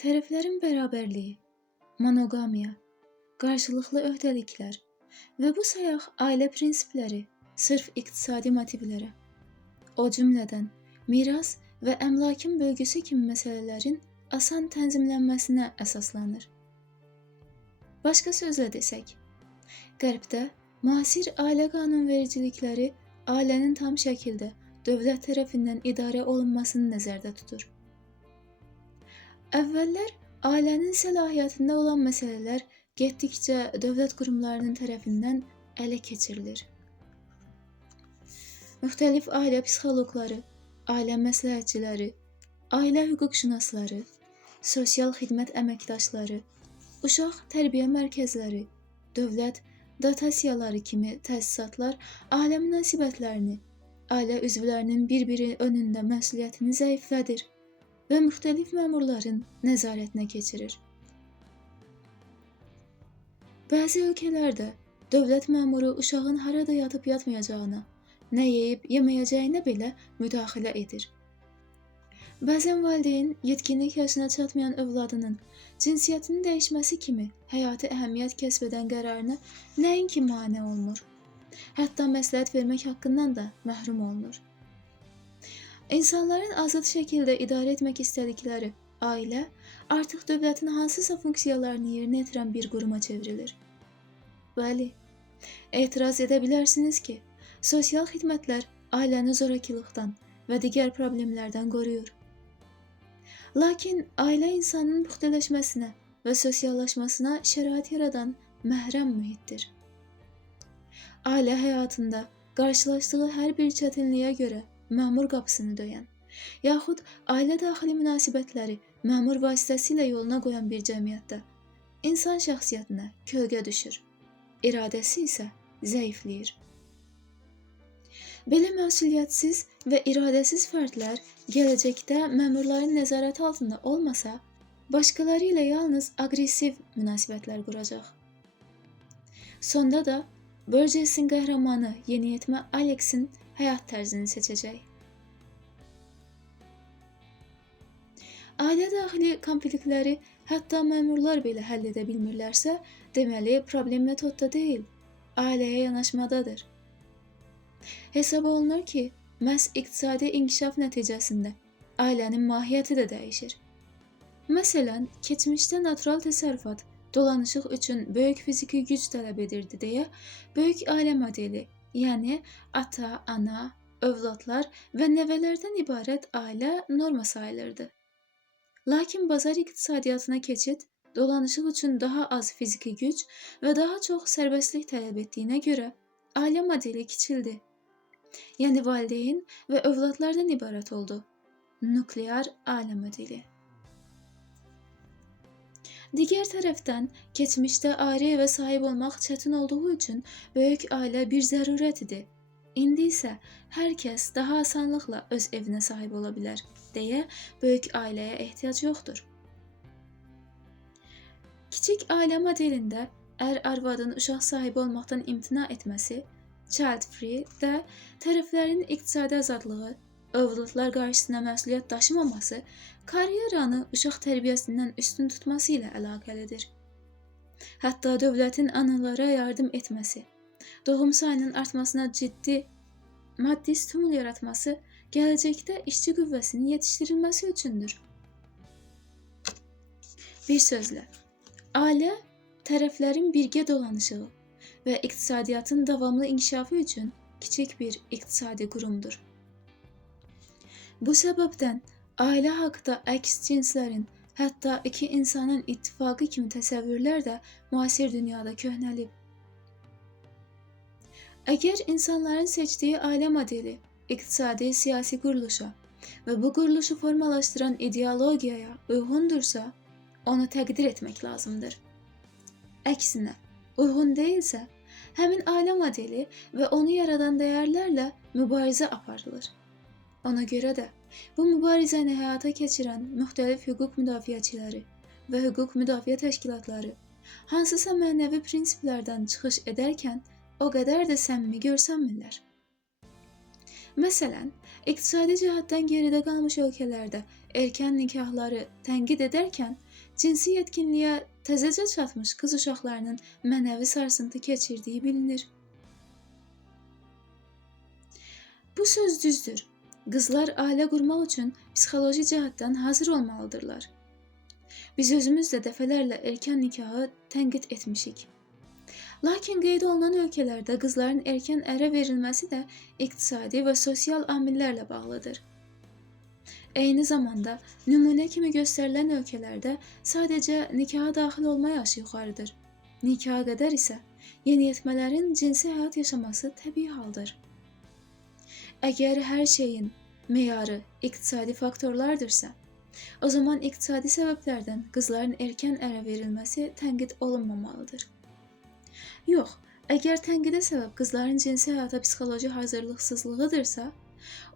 Tərəflərin bərabərliyi, monoqamiya, qarşılıqlı öhdəliklər və bu sayaq ailə prinsipləri sırf iqtisadi motivlərə, o cümlədən miras və əmlakın bölgüsü kimi məsələlərin asan tənzimlənməsinə əsaslanır. Başqa sözlə desək, Qərbdə müasir ailə qanunvericilikləri ailənin tam şəkildə dövlət tərəfindən idarə olunmasını nəzərdə tutur. Əvvəllər ailənin səlahiyyətində olan məsələlər getdikcə dövlət qurumlarının tərəfindən ələ keçirilir. Müxtəlif ailə psixoloqları, ailə məsləhətçiləri, ailə hüquqşünasları, sosial xidmət əməkdaşları, uşaq tərbiyə mərkəzləri, dövlət dotasiyaları kimi təsisatlar ailə münasibətlərini, ailə üzvlərinin bir-biri önündə məsuliyyətini zəiflədir və müxtəlif məmurların nəzarətinə keçirir. Bəzi ölkələrdə dövlət məmuru uşağın harada yatıb yatmayacağına, nə yeyib yeməyəcəyinə belə müdaxilə edir. Bəzən valideyn yetkinlik yaşına çatmayan övladının cinsiyyətinin dəyişməsi kimi həyati əhəmiyyət kəsb edən qərarına nəinki mane olunur, hətta məsləhət vermək haqqından da məhrum olunur. İnsanların azad şəkildə idarə etmək istədikləri ailə artıq dövlətin hansısa funksiyalarını yerinə yetirən bir quruma çevrilir. Bəli, etiraz edə bilərsiniz ki, sosial xidmətlər ailəni zorakılıqdan və digər problemlərdən qoruyur. Lakin ailə insanın puxtələşməsinə və sosiallaşmasına şərait yaradan məhrəm mühitdir. Ailə həyatında qarşılaşdığı hər bir çətinliyə görə məmur qapısını döyən, yaxud ailə daxili münasibətləri məmur vasitəsilə yoluna qoyan bir cəmiyyətdə insan şəxsiyyətinə kölgə düşür, iradəsi isə zəifləyir. Belə məsuliyyətsiz və iradəsiz fərdlər gələcəkdə məmurların nəzarəti altında olmasa, başqaları ilə yalnız aqressiv münasibətlər quracaq. Sonda da Burgessin qəhrəmanı yeniyetmə Alexin həyat tərzini seçəcək. Ailə daxili konfliktləri hətta məmurlar belə həll edə bilmirlərsə, deməli problem metodda deyil, ailəyə yanaşmadadır. Hesab olunur ki, məhz iqtisadi inkişaf nəticəsində ailənin mahiyyəti də dəyişir. Məsələn, keçmişdə natural təsərrüfat dolanışıq üçün böyük fiziki güc tələb edirdi deyə böyük ailə modeli, yəni ata, ana, övladlar və nəvələrdən ibarət ailə norma sayılırdı. Lakin bazar iqtisadiyyatına keçid dolanışıq üçün daha az fiziki güc və daha çox sərbəstlik tələb etdiyinə görə ailə modeli kiçildi. Yəni valideyn və övladlardan ibarət oldu. Nuklear ailə modeli. Digər tərəfdən, keçmişdə ayrı evə sahib olmaq çətin olduğu üçün böyük ailə bir zərurət idi. İndi isə hər kəs daha asanlıqla öz evinə sahib ola bilər, deyə böyük ailəyə ehtiyac yoxdur. Kiçik ailə modelində ər-arvadın uşaq sahibi olmaqdan imtina etməsi, child-free və tərəflərin iqtisadi azadlığı, övladlar qarşısına məsuliyyət daşımaması, karyeranı uşaq tərbiyəsindən üstün tutması ilə əlaqəlidir. Hətta dövlətin analara yardım etməsi, doğum sayının artmasına ciddi maddi stimul yaratması gələcəkdə işçi qüvvəsinin yetişdirilməsi üçündür. Bir sözlə, ailə tərəflərin birgə dolanışığı və iqtisadiyyatın davamlı inkişafı üçün kiçik bir iqtisadi qurumdur. Bu səbəbdən ailə haqda əks cinslərin, hətta iki insanın ittifaqı kimi təsəvvürlər də müasir dünyada köhnəlib. Əgər insanların seçdiyi ailə modeli iqtisadi siyasi quruluşa və bu quruluşu formalaşdıran ideologiyaya uyğundursa, onu təqdir etmək lazımdır. Əksinə, uyğun deyilsə, həmin ailə modeli və onu yaradan dəyərlərlə mübarizə aparılır. Ona görə də bu mübarizəni həyata keçirən müxtəlif hüquq müdafiəçiləri və hüquq müdafiə təşkilatları hansısa mənəvi prinsiplərdən çıxış edərkən o qədər də səmimi görsənmirlər. Məsələn, iqtisadi cəhətdən geridə qalmış ölkələrdə erkən nikahları tənqid edərkən cinsi yetkinliyə təzəcə çatmış qız uşaqlarının mənəvi sarsıntı keçirdiyi bilinir. Bu söz düzdür. Qızlar ailə qurmaq üçün psixoloji cəhətdən hazır olmalıdırlar. Biz özümüz də dəfələrlə erkən nikahı tənqid etmişik. Lakin qeyd olunan ölkələrdə qızların erkən ərə verilməsi də iqtisadi və sosial amillərlə bağlıdır. Eyni zamanda nümunə kimi göstərilən ölkələrdə sadəcə nikaha daxil olma yaşı yuxarıdır. Nikaha qədər isə yeniyetmələrin cinsi həyat yaşaması təbii haldır. Əgər hər şeyin meyarı iqtisadi faktorlardırsa, o zaman iqtisadi səbəblərdən qızların erkən ərə verilməsi tənqid olunmamalıdır. Yox, əgər tənqidə səbəb qızların cinsi həyata psixoloji hazırlıqsızlığıdırsa,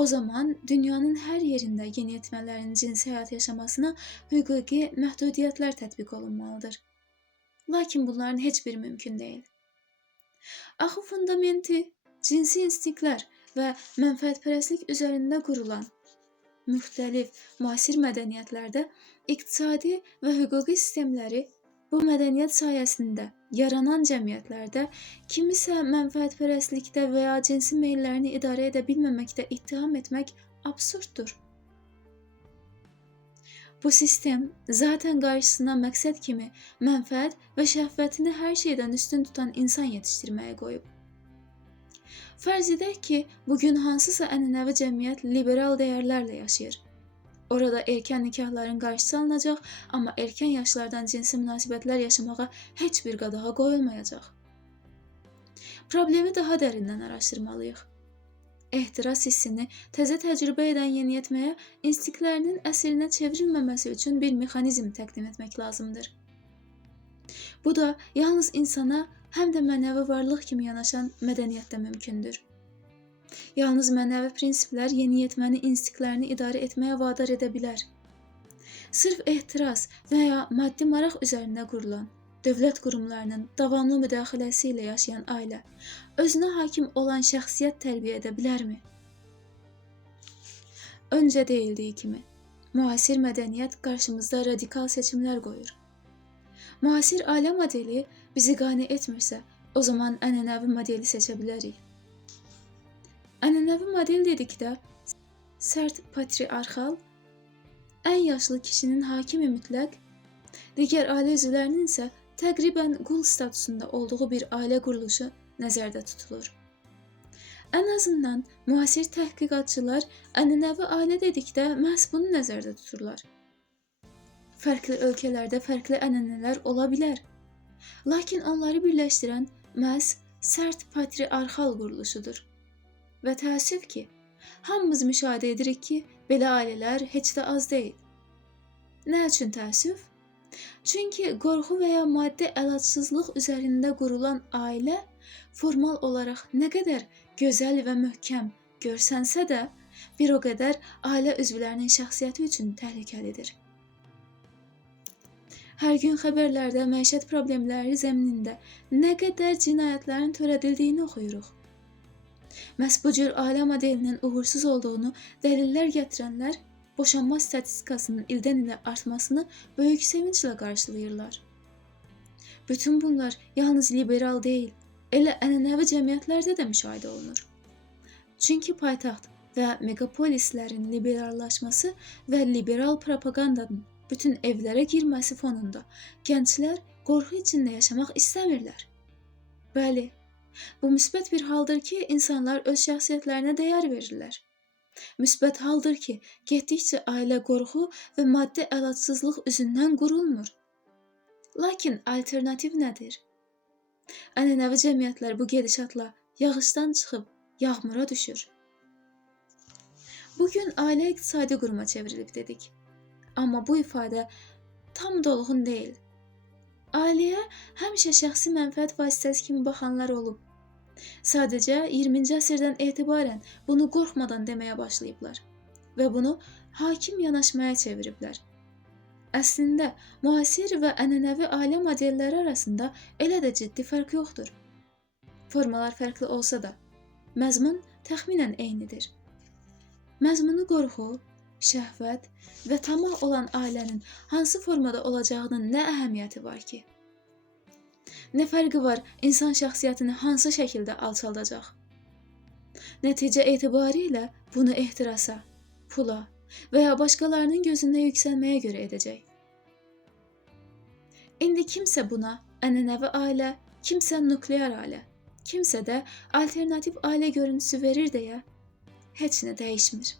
o zaman dünyanın hər yerində yeniyetmələrin cinsi həyat yaşamasına hüquqi məhdudiyyətlər tətbiq olunmalıdır. Lakin bunların heç biri mümkün deyil. Axı fundamenti cinsi instinktlər və mənfəətpərəstlik üzərində qurulan müxtəlif müasir mədəniyyətlərdə iqtisadi və hüquqi sistemləri bu mədəniyyət sayəsində yaranan cəmiyyətlərdə kimisə mənfəətpərəstlikdə və ya cinsi meyllərini idarə edə bilməməkdə ittiham etmək absurddur. Bu sistem zaten qarşısına məqsəd kimi mənfəət və şəhvətini hər şeydən üstün tutan insan yetişdirməyə qoyub. Fərz edək ki, bugün hansısa ənənəvi cəmiyyət liberal dəyərlərlə yaşayır. Orada erkən nikahların qarşısı alınacaq, amma erkən yaşlardan cinsi münasibətlər yaşamağa heç bir qadağa qoyulmayacaq. Problemi daha dərindən araşdırmalıyıq. Ehtiras hissini təzə təcrübə edən yeniyetməyə instinktlərinin əsrinə çevrilməməsi üçün bir mexanizm təqdim etmək lazımdır. Bu da yalnız insana həm də mənəvi varlıq kimi yanaşan mədəniyyətdə mümkündür. Yalnız mənəvi prinsiplər yeniyetməni instinktlərini idarə etməyə vadar edə bilər. Sırf ehtiras və ya maddi maraq üzərində qurulan, dövlət qurumlarının davamlı müdaxiləsi ilə yaşayan ailə özünə hakim olan şəxsiyyət tərbiyə edə bilərmi? Öncə deyildiyi kimi, müasir mədəniyyət qarşımızda radikal seçimlər qoyur. Müasir ailə modeli bizi qane etmirsə, o zaman ənənəvi modeli seçə bilərik. Ənənəvi model dedikdə, sərt patriarxal, ən yaşlı kişinin hakimi mütləq, digər ailə üzvlərinin isə təqribən qul statusunda olduğu bir ailə quruluşu nəzərdə tutulur. Ən azından müasir təhqiqatçılar ənənəvi ailə dedikdə məhz bunu nəzərdə tuturlar. Fərqli ölkələrdə fərqli ənənələr ola bilər. Lakin onları birləşdirən məhz sərt patriarxal quruluşudur. Və təəssüf ki, hamımız müşahidə edirik ki, belə ailələr heç də az deyil. Nə üçün təəssüf? Çünki qorxu və ya maddi əlacsızlıq üzərində qurulan ailə formal olaraq nə qədər gözəl və möhkəm görsənsə də, bir o qədər ailə üzvlərinin şəxsiyyəti üçün təhlükəlidir. Hər gün xəbərlərdə məişət problemləri zəminində nə qədər cinayətlərin törədildiyini oxuyuruq. Məhz bu cür ailə modelinin uğursuz olduğunu dəlillər gətirənlər boşanma statistikasının ildən ilə artmasını böyük sevinclə qarşılayırlar. Bütün bunlar yalnız liberal deyil, elə ənənəvi cəmiyyətlərdə də müşahidə olunur. Çünki paytaxt və megapolislərin liberallaşması və liberal propagandanın bütün evlərə girməsi fonunda gənclər qorxu içində yaşamaq istəmirlər. Bəli, bu müsbət bir haldır ki, insanlar öz şəxsiyyətlərinə dəyər verirlər. Müsbət haldır ki, getdikcə ailə qorxu və maddi əlacsızlıq üzündən qurulmur. Lakin alternativ nədir? Ənənəvi cəmiyyətlər bu gedişatla yağışdan çıxıb yağmura düşür. Bugün ailə iqtisadi quruma çevrilib dedik. Amma bu ifadə tam dolğun deyil. Ailəyə həmişə şəxsi mənfəət vasitəsi kimi baxanlar olub. Sadəcə 20-ci əsrdən etibarən bunu qorxmadan deməyə başlayıblar və bunu hakim yanaşmaya çeviriblər. Əslində, müasir və ənənəvi ailə modelləri arasında elə də ciddi fərq yoxdur. Formalar fərqli olsa da, məzmun təxminən eynidir. Məzmunu qorxu, şəhvət və tamah olan ailənin hansı formada olacağının nə əhəmiyyəti var ki? Nə fərqi var insan şəxsiyyətini hansı şəkildə alçaldacaq? Nəticə etibarilə bunu ehtirasa, pula və ya başqalarının gözündə yüksəlməyə görə edəcək. İndi kimsə buna ənənəvi ailə, kimsə nuklear ailə, kimsə də alternativ ailə görüntüsü verir deyə heç nə dəyişmir.